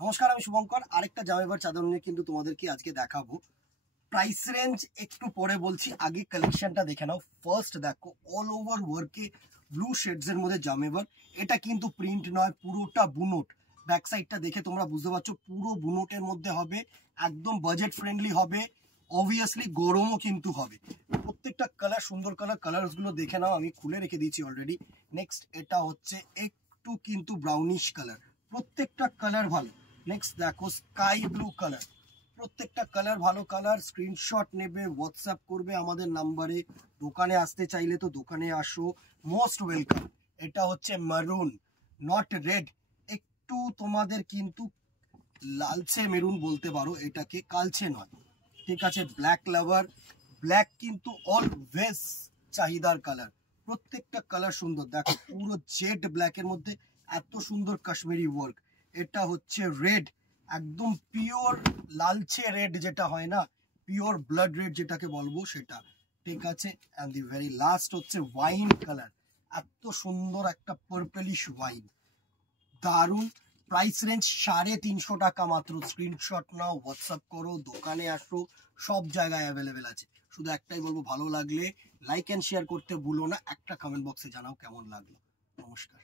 নমস্কার, আমি শুভঙ্কর। আরেকটা জামাইবার চাদর নিয়ে কিন্তু তোমাদেরকে আজকে দেখাবো। প্রাইস রেঞ্জ একটু পরে বলছি, আগে কালেকশনটা দেখে নাও। ফার্স্ট দেখো, অল ওভার ওয়ার্কে ব্লু শেডস এর মধ্যে জামাইবার। এটা কিন্তু প্রিন্ট নয়, পুরোটা বুনট। ব্যাক সাইডটা দেখে তোমরা বুঝতে পারছো পুরো বুনটের মধ্যে হবে, একদম বাজেট ফ্রেন্ডলি হবে, অবভিয়াসলি গরমও কিন্তু হবে। প্রত্যেকটা কালার সুন্দর কালার্স গুলো দেখে নাও, আমি খুলে রেখে দিয়েছি অলরেডি। নেক্সট এটা হচ্ছে একটু কিন্তু ব্রাউনিশ কালার, প্রত্যেকটা কালার ভালো। নেক্সট দেখো স্কাই ব্লু কালার, প্রত্যেকটা কালার ভালো কালার। স্ক্রিনশট নেবে, হোয়াটসঅ্যাপ করবে আমাদের নাম্বারে। দোকানে আসতে চাইলে তো দোকানে আসো, মোস্ট ওয়েলকাম। এটা হচ্ছে মারুন, নট রেড, একটু তোমাদের কিন্তু লালচে মেরুন বলতে পারো এটাকে, কালচে নয়, ঠিক আছে। ব্ল্যাক লাভার, ব্ল্যাক কিন্তু অলওয়েজ চাহিদার কালার। প্রত্যেকটা কালার সুন্দর, দেখো পুরো জেড ব্ল্যাকের মধ্যে এত সুন্দর কাশ্মীরি ওয়ার্ক। এটা হচ্ছে রেড, একদম পিওর লালচে রেড, যেটা হয় না, পিওর ব্লাড রেড যেটাকে বলবো সেটা, ঠিক আছে। অ্যান্ড দি ভেরি লাস্ট হচ্ছে ওয়াইন কালার, এত সুন্দর একটা পার্পলিশ ওয়াইন, দারুন। প্রাইস রেঞ্জ 350 টাকা মাত্র। স্ক্রিনশট নাও, হোয়াটসঅ্যাপ করো, দোকানে আসো, সব জায়গায় অ্যাভেলেবেল আছে। শুধু একটাই বলবো, ভালো লাগলে লাইক অ্যান্ড শেয়ার করতে ভুলো না। একটা কমেন্ট বক্সে জানাও কেমন লাগলো। নমস্কার।